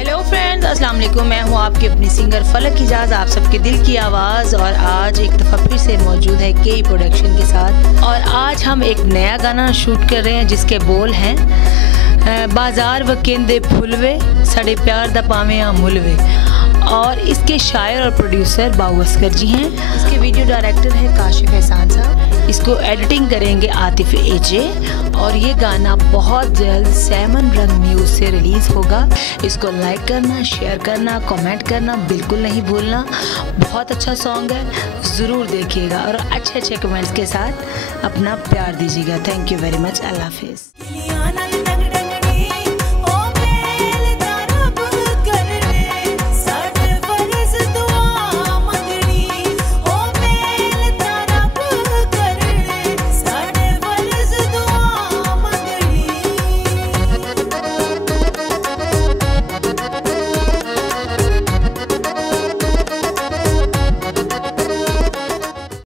Hello friends, अस्सलाम वालेकुम। मैं हूँ आपकी अपनी सिंगर फलक इजाज़, आप सबके दिल की आवाज़। और आज एक दफ़ा फिर से मौजूद है के प्रोडक्शन के साथ। और आज हम एक नया गाना शूट कर रहे हैं जिसके बोल हैं बाज़ार व केंदे फुलवे साढ़े प्यार दा पावे आ मुलवे। और इसके शायर और प्रोड्यूसर बाबू अस्कर जी हैं। इसके वीडियो डायरेक्टर हैं काशिफ एहसान साहब। इसको एडिटिंग करेंगे आतिफ एजे। और ये गाना बहुत जल्द सैमन रंग म्यूज़ से रिलीज़ होगा। इसको लाइक करना, शेयर करना, कमेंट करना बिल्कुल नहीं भूलना। बहुत अच्छा सॉन्ग है, ज़रूर देखिएगा और अच्छे अच्छे कमेंट्स के साथ अपना प्यार दीजिएगा। Thank you very much. अल्लाह हाफिज़।